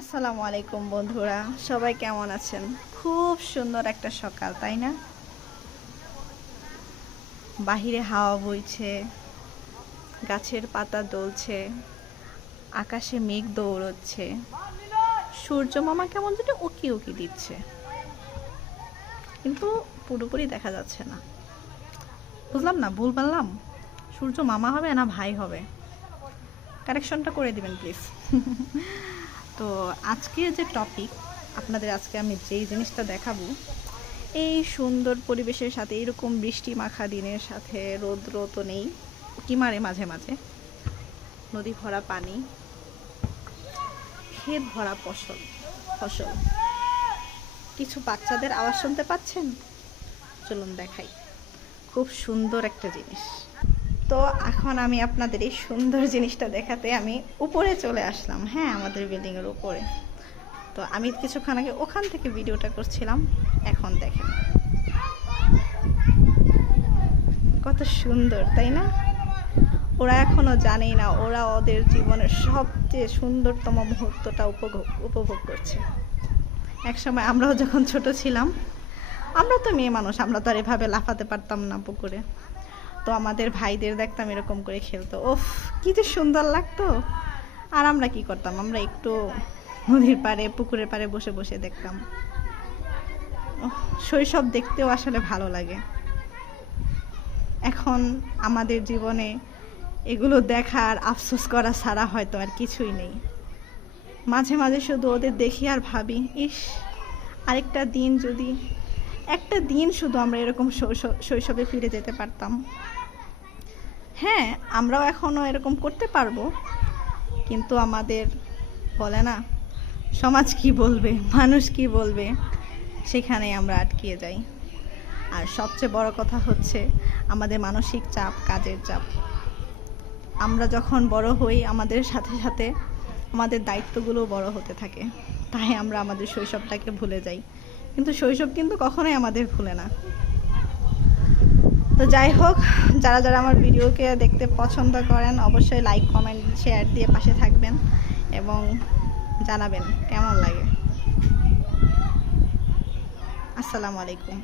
আসসালামু আলাইকুম, বন্ধুরা। সবাই কেমন আছেন? খুব সুন্দর একটা সকাল, তাই না? বাহিরে হাওয়া বইছে, গাছের পাতা দোলছে, আকাশে মেঘ দৌড়চ্ছে। সূর্য মামা কেমন যেন উকি উকি দিচ্ছে। কিন্তু পুরোপুরি দেখা যাচ্ছে না। বুঝলাম না, ভুল বললাম সূর্য মামা হবে না ভাই হবে? কারেকশনটা করে দিবেন প্লিজ তো আজকের যে টপিক আপনাদের আজকে আমি যেই জিনিসটা দেখাবো, এই সুন্দর পরিবেশের সাথে, এরকম বৃষ্টি মাখা দিনের সাথে, রৌদ্র তো নেই, কি মারে মাঝে মাঝে? নদী ভরা পানি, ক্ষেত ভরা ফসল ফসল। কিছু বাচ্চাদের আওয়াজ শুনতে পাচ্ছেন? চলুন দেখাই। খুব সুন্দর একটা জিনিস। তো এখন আমি আপনাদের এই সুন্দর জিনিসটা দেখাতে আমি উপরে চলে আসলাম হ্যাঁ আমাদের বিল্ডিংয়ের উপরে। তো আমি কিছুক্ষণ আগে ওখান থেকে ভিডিওটা করছিলাম, এখন দেখেন। কত সুন্দর, তাই না? ওরা এখনও জানেই না, ওরা ওদের জীবনের সবচেয়ে সুন্দরতম মুহূর্তটা উপভোগ উপভোগ করছে। একসময় আমরাও যখন ছোট ছিলাম, আমরা তো মেয়ে মানুষ, আমরা তো আর এভাবে লাফাতে পারতাম না পুকুরে। আমাদের ভাইদের দেখতাম এরকম করে খেলতো। ওফ কি যে সুন্দর লাগতো। আর আমরা কি করতাম? আমরা একটু নদীর পাড়ে, পুকুরের পাড়ে বসে বসে দেখতাম। শৈশব দেখতেও আসলে ভালো লাগে। এখন আমাদের জীবনে এগুলো দেখার আফসোস করা ছাড়া হয়তো আর কিছুই নেই। মাঝে মাঝে শুধু ওদের দেখি আর ভাবি, ইস, আরেকটা দিন যদি একটা দিন শুধু আমরা এরকম শৈশব- ফিরে যেতে পারতাম। হ্যাঁ আমরাও এখনও এরকম করতে পারব, কিন্তু আমাদের বলে না, সমাজ কি বলবে, মানুষ কি বলবে সেখানে আমরা আটকিয়ে যাই। আর সবচেয়ে বড় কথা হচ্ছে আমাদের মানসিক চাপ, কাজের চাপ। আমরা যখন বড় হই, আমাদের সাথে সাথে আমাদের দায়িত্বগুলো বড় হতে থাকে, তাই আমরা আমাদের শৈশবটাকে ভুলে যাই। কিন্তু শৈশব কিন্তু কখনোই আমাদের ভুলে না। তো যাই হোক, যারা যারা আমার ভিডিওকে দেখতে পছন্দ করেন, অবশ্যই লাইক কমেন্ট শেয়ার দিয়ে পাশে থাকবেন এবং জানাবেন কেমন লাগে। আসসালামু আলাইকুম।